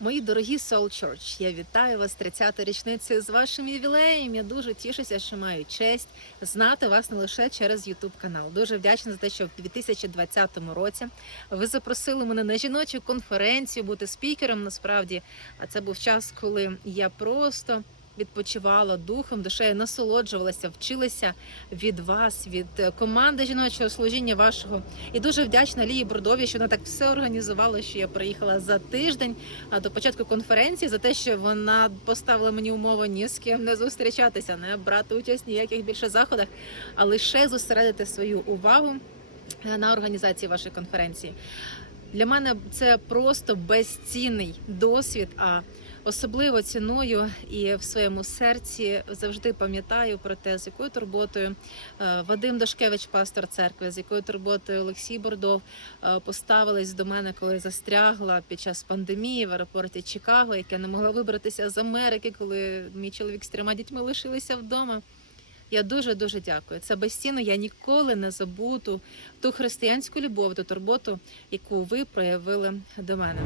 Мої дорогі Soul Church, я вітаю вас 30-ї річницею з вашим ювілеєм. Я дуже тішуся, що маю честь знати вас не лише через YouTube канал. Дуже вдячна за те, що в 2020 році ви запросили мене на жіночу конференцію бути спікером. Насправді, а це був час, коли я просто відпочивала духом, душею, насолоджувалася, вчилася від вас, від е, команди жіночого служіння вашого. І дуже вдячна Лії Брудові, що вона так все організувала, що я приїхала за тиждень до початку конференції за те, що вона поставила мені умови ні з ким не зустрічатися, не брати участь ніяких більше заходах, а лише зосередити свою увагу е, на організації вашої конференції. Для мене це просто безцінний досвід. А особливо ціную і в своєму серці завжди пам'ятаю про те, з якою турботою е, Вадим Дошкевич, пастор церкви, з якою турботою Олексій Бордов е, поставились до мене, коли застрягла під час пандемії в аеропорті Чикаго, як я не могла вибратися з Америки, коли мій чоловік з трьома дітьми лишилися вдома. Я дуже дуже дякую. Це безцінно. Я ніколи не забуду ту християнську любов, ту турботу, яку ви проявили до мене.